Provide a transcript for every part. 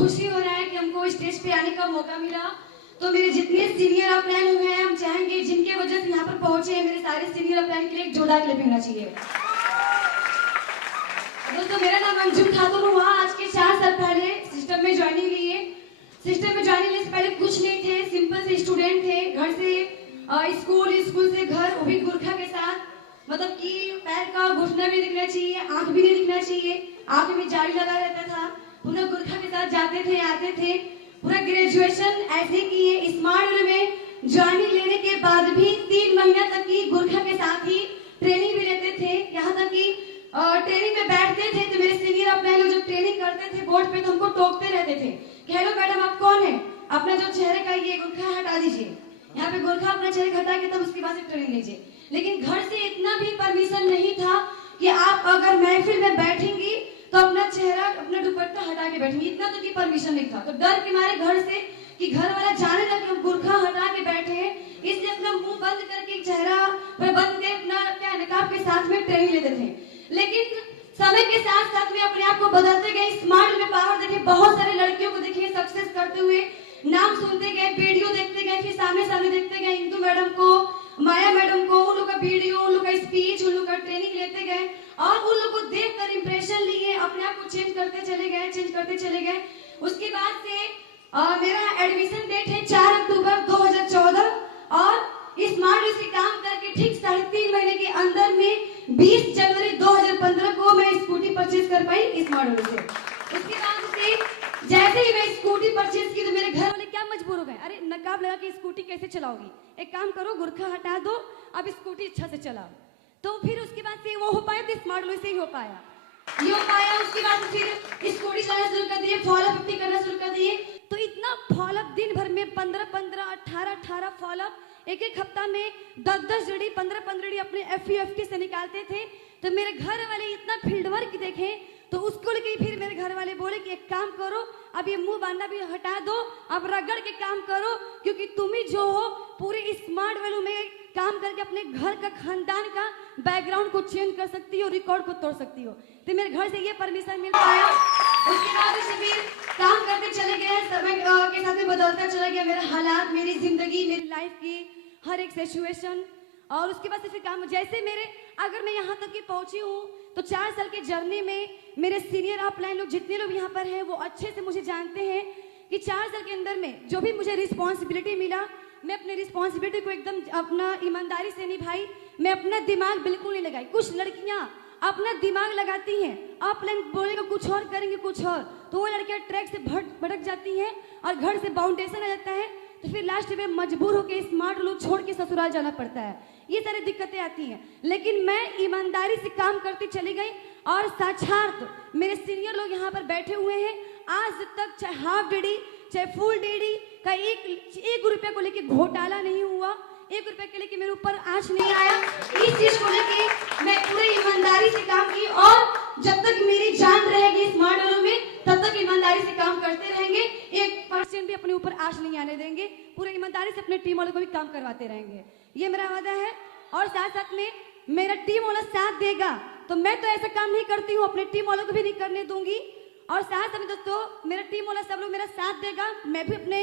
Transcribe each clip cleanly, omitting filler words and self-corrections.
खुशी हो रहा है कि हमको स्टेज पे आने का मौका मिला। तो मेरे जितने सीनियर अपलाइन हुए हैं, हम चाहेंगे जिनके वजह से यहाँ पर पहुंचे हैं, मेरे सारे सीनियर अपलाइन के लिए एक जोरदार क्लैपिंग होना चाहिए। दोस्तों, मेरा नाम अंजुम खातून हुआ। आज के 4 साल पहले सिस्टम में ज्वाइनिंग ली है। सिस्टम में ज्वाइनिंग लेने से पहले कुछ नहीं थे, सिंपल से स्टूडेंट थे। घर से स्कूल, स्कूल से घर, वो भी गुरखा के साथ। मतलब कि पैर का घुटना भी दिखना चाहिए, आंख भी नहीं दिखना चाहिए, आंख में जाली लगा रहता था। पूरा गुरखा के साथ जाते थे, आते थे। पूरा ग्रेजुएशन ऐसे किए। स्मार्ट में ज्वाइनिंग लेने के बाद भी 3 महीना तक की गुरखा के साथ ही ट्रेनिंग भी लेते थे। यहाँ तक कि ट्रेनिंग में बैठते थे तो मेरे सीनियर अपलाइन लोग जब ट्रेनिंग करते थे बोर्ड पे, तो हमको टोकते रहते थे कि हेलो मैडम, आप कौन है? अपना जो चेहरे का ये गुरखा हटा दीजिए। यहाँ पे गुरखा अपना चेहरे हटा के तब उसके बाद से ट्रेनिंग लीजिए। लेकिन घर से इतना भी परमिशन नहीं था कि आप अगर महफिल में बैठेंगी तो अपना चेहरा, अपना दुपट्टा हटा के बैठेंगी। इतना तो की परमिशन नहीं था। तो डर के मारे घर से कि घर वाला जाने लगे हम गुरखा हटा के बैठे हैं, इसलिए अपना मुंह बंद करके, चेहरा बंद करके अपना क्या नकाब के साथ में ट्रेनिंग लेते थे। लेकिन समय के साथ साथ में अपने आप को बदलते गए। स्मार्ट में पावर देखे, बहुत सारे लड़कियों को देखिए सक्सेस करते हुए। नाम सुनते गए, वीडियो देखते गए, फिर सामने सामने देखते गए इंदु मैडम को, माया मैडम को, उन लोग का वीडियो, उन लोग का स्पीच, उन लोग का ट्रेनिंग लेते गए और उन लोग को देखकर इंप्रेशन लिए, अपने आप को चेंज करते चले गए। उसके बाद से मेरा एडमिशन डेट है 4 अक्टूबर 2014 और स्मार्ट से काम करके ठीक 3.5 महीने के अंदर में 20 जनवरी 2015 को मैं स्कूटी परचेज कर पाई स्मार्ट से। उसके बाद से जैसे ही मैं स्कूटी परचेज की तो मेरे घर वाले क्या मजबूर हो गए, अरे नकाब लगा के स्कूटी कैसे चलाओगी, एक काम करो गुरखा हटा दो, अब स्कूटी अच्छा से चलाओ। तो फिर उसके बाद से वो हो पाया तो स्मार्ट से ही हो पाया, ये हो पाया। उसके बाद फिर स्कूटी चलाना शुरू कर दिए, फॉलोअप 50 करना शुरू कर दिए। तो इतना फॉलोअप दिन भर में 15-15, 18-18 फॉलोअप, एक हफ्ता में 10-10 रेडी, 15-15 रेडी अपने FUFT से निकालते थे। तो मेरे घर वाले इतना फील्ड वर्क देखे तो उसको लेके फिर मेरे घर वाले बोले कि एक काम करो, अब ये मुंह बांधना भी हटा दो, अब रगड़ के काम करो, क्योंकि तुम ही जो हो पूरे स्मार्ट वैल्यू में काम करके अपने घर का, खानदान का बैकग्राउंड को चेंज कर सकती हो, रिकॉर्ड को तोड़ सकती हो। तो मेरे घर से ये परमिशन मिल पाया। उसके बाद से फिर काम करते चले गए, समय के साथ में बदलता चला गया मेरा हालात, मेरी जिंदगी, मेरी लाइफ की हर एक सिचुएशन। और उसके बाद से फिर काम, जैसे मेरे, अगर मैं यहाँ तक की पहुंची हूँ तो 4 साल के जर्नी में मेरे सीनियर अपलाइन लोग, जितने लोग यहाँ पर हैं, वो अच्छे से मुझे जानते हैं कि 4 साल के अंदर में जो भी मुझे रिस्पॉन्सिबिलिटी मिला, मैं अपने रिस्पॉन्सिबिलिटी को एकदम अपना ईमानदारी से निभाई। मैं अपना दिमाग बिल्कुल नहीं लगाई। कुछ लड़कियां अपना दिमाग लगाती हैं, अपलाइन बोलेगा कुछ और, करेंगे कुछ और, तो वो लड़कियां ट्रैक से भटक जाती हैं और घर से बाउंडेशन आ जाता है। तो फिर लास्ट में मजबूर होकर स्मार्ट लोग छोड़ के ससुराल जाना पड़ता है। ये सारी दिक्कतें आती हैं, लेकिन मैं ईमानदारी से काम करती चली गई। और साक्षात मेरे सीनियर लोग यहाँ पर बैठे हुए हैं, आज तक चाहे हाफ डेडी चाहे फुल डेडी का एक रुपया को लेके घोटाला नहीं हुआ, 1 रुपये के लेके मेरे ऊपर आंच नहीं आया। इस चीज को लेके मैं पूरी ईमानदारी से काम की और जब तक मेरी जान रहेगी स्मार्ट वालों में, तब तक ईमानदारी से काम करते रहेंगे। 1% भी अपने ऊपर आंच नहीं आने देंगे। पूरी ईमानदारी से अपने टीम वालों को भी काम करवाते रहेंगे, ये मेरा वादा है। और साथ साथ में मेरा टीम वाला साथ देगा, तो मैं तो ऐसा काम नहीं करती हूँ, अपने टीम वालों को भी नहीं करने दूंगी। और साथ में दोस्तों मेरा टीम वाला सब लोग मेरा साथ देगा। मैं भी अपने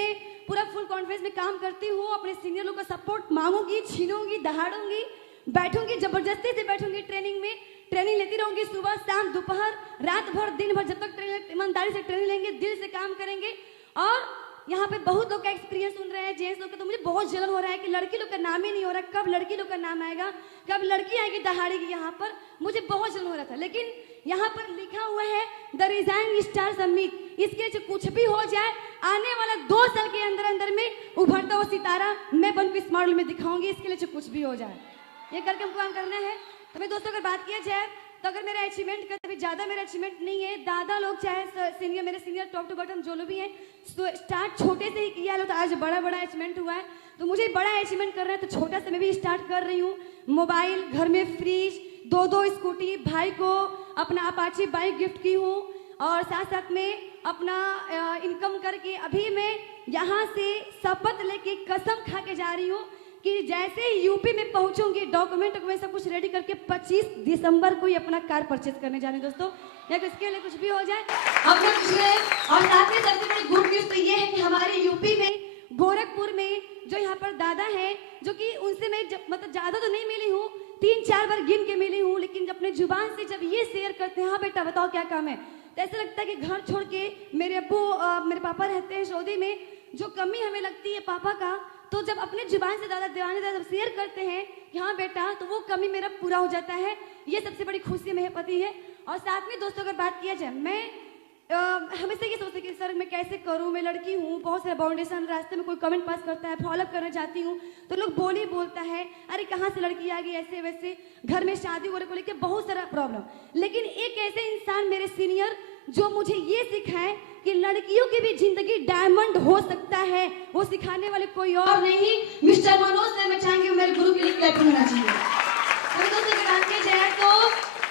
पूरा फुल कॉन्फिडेंस में काम करती हूँ, अपने सीनियर लोग का सपोर्ट मांगूंगी, छीनूंगी, दहाड़ूंगी, बैठूंगी, जबरदस्ती से बैठूंगी ट्रेनिंग में, ट्रेनिंग लेती रहूंगी, सुबह शाम दोपहर रात भर दिन भर, जब तक ईमानदारी से ट्रेनिंग लेंगे, दिल से काम करेंगे। और यहाँ पे बहुत लोग का एक्सपीरियंस सुन रहे हैं, जेंट्स लोग का, तो मुझे बहुत जलन हो रहा है कि लड़की लोग का नाम ही नहीं हो रहा, कब लड़की लोग का नाम आएगा, कब लड़की आएगी दहाड़ेगी। यहाँ पर मुझे बहुत जलन हो रहा था, लेकिन यहाँ पर लिखा हुआ है द रिजाइन स्टार समिट, इसके जो कुछ भी हो जाए, आने वाला 2 साल के अंदर अंदर में उभरता हुआ सितारा मैं बनकर स्मार्ट में दिखाऊंगी। इसके लिए जो कुछ भी हो जाए, ये करके हमको काम करना है। तो मैं दोस्तों अगर बात किया जाए तो अगर मेरा अचीवमेंट का कभी ज्यादा मेरा अचीवमेंट नहीं है, दादा लोग चाहे सीनियर, मेरे सीनियर टॉप टू बॉटम जो लोग भी हैं, स्टार्ट छोटे से ही किया है, तो आज बड़ा बड़ा अचीवमेंट हुआ है। तो मुझे बड़ा अचीवमेंट करना है, तो छोटा से मैं भी स्टार्ट कर रही हूँ। मोबाइल, घर में फ्रिज, 2-2 स्कूटी, भाई को अपना अपाची बाइक गिफ्ट की हूँ। और साथ साथ में अपना इनकम करके अभी मैं यहाँ से शपथ लेके कसम खा के जा रही हूँ कि जैसे ही यूपी में पहुंचूंगी डॉक्यूमेंट सब कुछ रेडी करके 25 दिसंबर को ही अपना कार परचेज करने जाने दोस्तों, या इसके लिए कुछ भी हो जाए हम लोग कुछ नहीं। और साथ में सबसे बड़ी गुड न्यूज तो ये है कि हमारे यूपी में गोरखपुर में जो यहाँ पर दादा है, जो कि उनसे मैं मतलब ज्यादा तो नहीं मिली हूँ, 3-4 बार गिन के मिली हूँ, लेकिन अपने जुबान से जब ये शेयर करते हैं, हाँ बेटा बताओ क्या काम है, तो ऐसा लगता है कि घर छोड़ के मेरे अब्बू मेरे पापा रहते हैं सऊदी में, जो कमी हमें लगती है पापा का, तो जब अपने जुबान से दादा दीवाने दादा शेयर करते हैं कि हाँ बेटा, तो वो कमी मेरा पूरा हो जाता है। ये सबसे बड़ी खुशी मेरे पति है। और साथ में दोस्तों अगर बात किया जाए, मैं हमेशा ये सोचती कि सर मैं कैसे करूं, मैं लड़की हूं, बहुत सारे बाउंडेशन, रास्ते में कोई कमेंट पास करता है, फॉलोअप करना चाहती हूं तो लोग बोलता है अरे कहाँ से लड़की आ गई, ऐसे वैसे, घर में शादी हो रही को लेकर बहुत सारा प्रॉब्लम। लेकिन एक ऐसे इंसान मेरे सीनियर जो मुझे ये सिखाए कि लड़कियों की भी जिंदगी डायमंड हो सकता है, वो सिखाने वाले कोई और नहीं, मिस्टर मनोज से मैं चाहेंगे मेरे गुरु के लिए क्लैप होना चाहिए। तो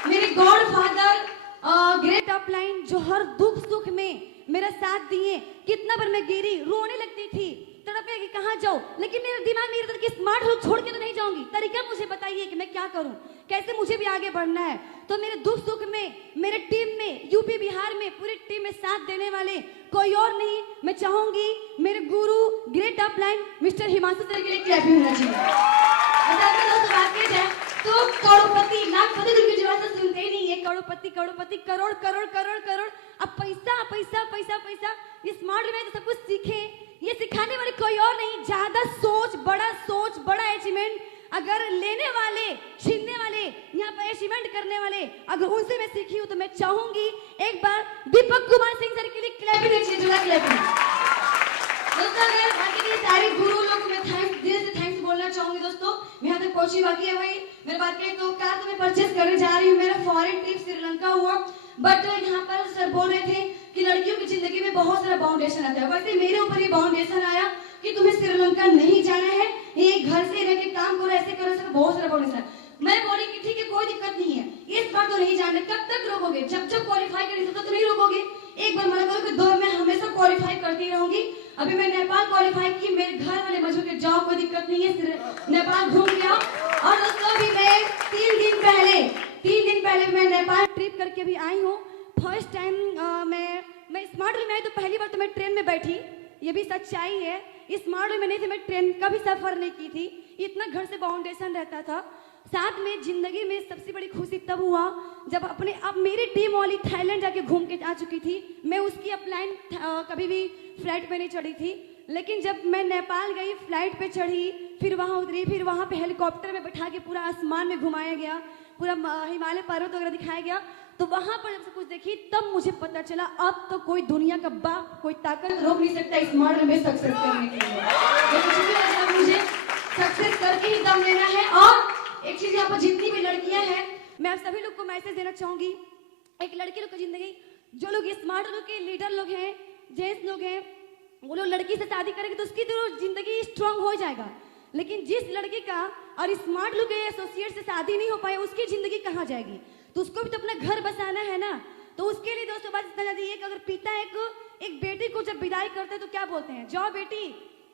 मेरे गॉड फादर ग्रेट अपलाइन जो हर दुख सुख में मेरा साथ दिए, कितना बार मैं गिरी, रोने लगती थी, तड़पे कि कहाँ जाऊं, लेकिन मेरे दिमाग में इधर की स्मार्ट रूप छोड़ के तो नहीं जाऊंगी, तरीका मुझे बताइए कि मैं क्या करूं, कैसे मुझे भी आगे बढ़ना है। तो मेरे दुख सुख में, मेरे टीम में, यूपी बिहार में पूरी टीम में साथ देने वाले कोई और नहीं, मैं चाहूंगी मेरे गुरु great upline mister Himanshu sir के लिए क्लैप होना चाहिए। तो करोड़पति लाखपति उनकी जीवन से सुनते ही नहीं है, करोड़पति करोड़पति, करोड़ करोड़ करोड़ करोड़, अब पैसा पैसा पैसा पैसा, ये स्मार्ट में तो सब कुछ सीखे, ये सिखाने वाले कोई और नहीं, ज्यादा सोच, बड़ा अचीवमेंट अगर लेने वाले, छीनने वाले, यहाँ पर अचीवमेंट करने वाले अगर उनसे मैं सीखी हूँ तो मैं चाहूंगी एक बार दीपक कुमार सिंह सर के लिए क्लैप। सारे गुरु लोग को मैं दिल से थैंक्स बोलना चाहूंगी दोस्तों। मैं यहाँ तक पहुंची, बाकी है भाई मेरे बात करें तो कार तो मैं परचेज करने जा रही हूँ, मेरा फॉरेन ट्रिप श्रीलंका हुआ, बट यहाँ पर सर बोल रहे थे कि लड़कियों की जिंदगी में बहुत सारा बाउंडेशन आता है, वैसे मेरे ऊपर ये बाउंडेशन आया कि तुम्हें श्रीलंका नहीं जाना है, ये घर से रह के काम करो, ऐसे करो, ऐसे बहुत सारा बाउंडेशन। मैं बोली कि ठीक है कोई दिक्कत नहीं है, इस बार तो नहीं जाना, कब तक रोकोगे, जब क्वालिफाई करेंगे तब तो नहीं रोकोगे, एक बार मना करो कि 2 मैं हमेशा क्वालिफाई करती रहूंगी। अभी मैं नेपाल क्वालिफाई की, मेरे घर वाले मजबूर के जाओ कोई दिक्कत नहीं है, नेपाल घूम के आओ। और दोस्तों अभी मैं 3 दिन पहले मैं नेपाल ट्रिप करके भी आई हूँ। फर्स्ट टाइम मैं स्मार्ट में आई तो पहली बार तो मैं ट्रेन में बैठी, ये भी सच्चाई है, स्मार्ट में नहीं थी, मैं ट्रेन का भी सफर नहीं की थी, इतना घर से बाउंडेशन रहता था। साथ में जिंदगी में सबसे बड़ी खुशी तब हुआ जब अब मेरी टीम वाली थाईलैंड जाके घूम के आ चुकी थी, मैं उसकी अपलाइन कभी भी फ्लाइट पे नहीं चढ़ी थी, लेकिन जब मैं नेपाल गई फ्लाइट पे चढ़ी, फिर वहाँ उतरी, फिर वहाँ पे हेलीकॉप्टर में बैठा के पूरा आसमान में घुमाया गया, पूरा हिमालय पर्वत वगैरह दिखाया गया, तो वहाँ पर जब सब कुछ देखी तब मुझे पता चला अब तो कोई दुनिया का बाप, कोई ताकत रोक नहीं सकता इस मॉडल में सक्सेस करने के लिए। मुझे सक्सेस करके ही दम लेना है। और एक चीज, यहाँ पर जितनी भी लड़कियां हैं, मैं आप सभी लोग को मैसेज देना चाहूंगी, एक लड़की लोग की जिंदगी, जो लोग स्मार्ट लोग के लीडर लोग हैं, जेंट्स लोग हैं, वो लोग लड़की से शादी करेंगे तो उसकी तो जिंदगी स्ट्रांग हो जाएगा, लेकिन जिस लड़की का और स्मार्ट लोग के एसोसिएट से शादी नहीं हो पाए उसकी जिंदगी कहाँ जाएगी, तो उसको भी तो अपना घर बसाना है ना। तो उसके लिए दोस्तों बात इतना ज्यादा है कि अगर पिता एक बेटी को जब विदाई करते हैं तो क्या बोलते हैं, जाओ बेटी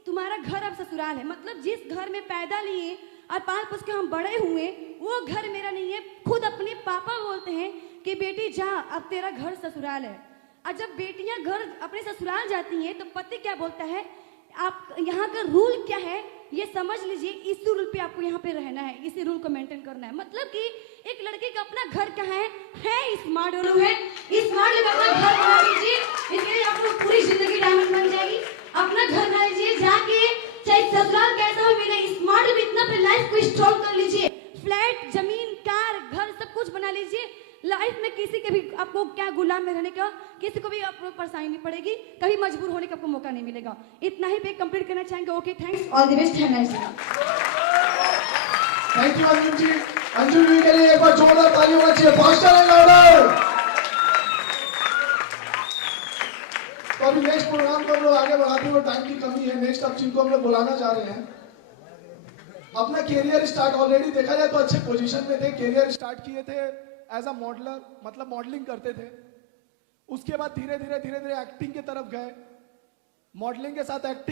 तुम्हारा घर अब ससुराल है, मतलब जिस घर में पैदा लिए और पाल पोस के हम बड़े हुए वो घर मेरा नहीं है। खुद अपने पापा बोलते हैं कि बेटी जा अब तेरा घर ससुराल है। और जब बेटियां घर अपने ससुराल जाती हैं तो पति क्या बोलता है, आप यहाँ का रूल क्या है ये समझ लीजिए, इसी रूल पे आपको यहाँ पे रहना है, इसी रूल को मेंटेन करना है। मतलब कि एक लड़के का अपना घर कहाँ है स्मार्ट रूल है, स्मार्ट रूल अपना घर बना लीजिए, इसके लिए आपको पूरी जिंदगी डायमंड बन जाएगी। अपना घर बना लीजिए, जाके चाहे ससुराल कैसा हो मिले, स्मार्ट रूल इतना अपने लाइफ को स्ट्रॉन्ग कर लीजिए, फ्लैट, जमीन, कार, घर सब कुछ बना लीजिए। लाइफ में किसी के भी आपको क्या गुलाम में रहने का, किसी को भी आपको परेशानी नहीं पड़ेगी, कभी मजबूर होने का आपको मौका नहीं मिलेगा। इतना ही पे कंप्लीट करना चाहेंगे। Okay, thanks, all the best, have nice day. Thank you Anjum ji. Anjum ji के लिए एक बार जोरदार ताली होना चाहिए, फास्टर एंड लाउडर। तो अभी नेक्स्ट प्रोग्राम को हम लोग आगे बढ़ाते हुए, टाइम की कमी है, नेक्स्ट अब जिनको हम लोग बुलाना चाह रहे हैं, अपना कैरियर स्टार्ट ऑलरेडी देखा जाए तो अच्छे पोजीशन में थे, कैरियर स्टार्ट किए थे एज अ मॉडलर, मतलब मॉडलिंग करते थे, उसके बाद धीरे धीरे एक्टिंग की तरफ गए, मॉडलिंग के साथ एक्टिंग